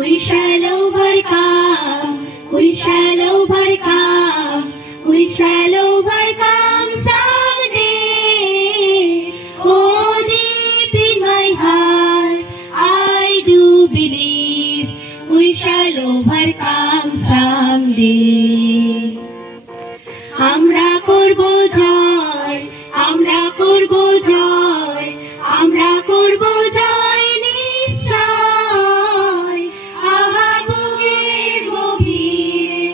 We shall overcome. We shall overcome. We shall overcome someday. Oh, deep in my heart, I do believe we shall overcome someday. আমরা করব জয়, আমরা করব জয়, আমরা করব জয় নিশ্চয়। আহা বুকের গভীরে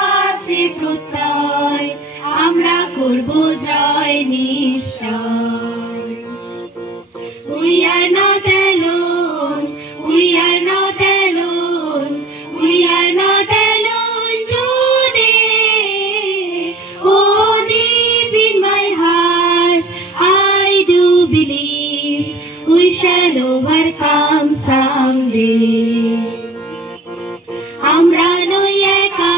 আছে প্রত্যয়, আমরা করব জয় নিশ্চয়। We are not alone, we are not alone, we are not alone today. Oh, deep in my heart, I do believe we shall overcome someday. আমরা নই একা,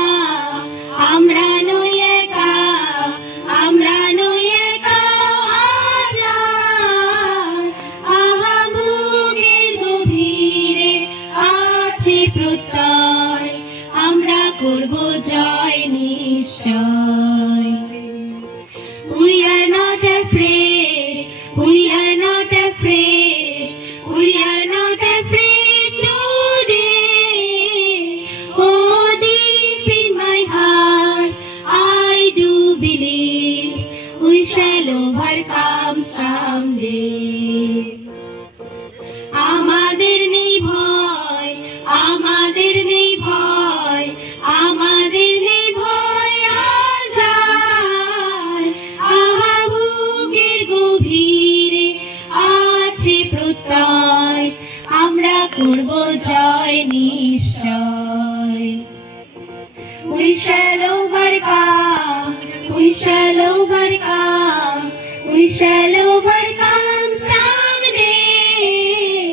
আমরা নই একা, আমরা নই একা আজাদ। আহা বুকের গভীরে আছে প্রত্যয়, আমরা করব জয় নিশ্চয়। We are not afraid, we are not afraid, we are not afraid today. Oh, deep in my heart, I do believe we shall overcome someday. আমাদের নেই ভয়, আমাদের নেই ভয়, আমাদের নেই ভয় আজাদ। আহা বুকের গভীরে আছে প্রত্যয়, আমরা করব জয় নিশ্চয়। We shall overcome, we shall overcome, we shall overcome someday.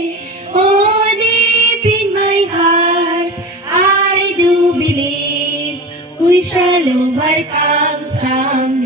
Oh, deep in my heart, I do believe we shall overcome someday.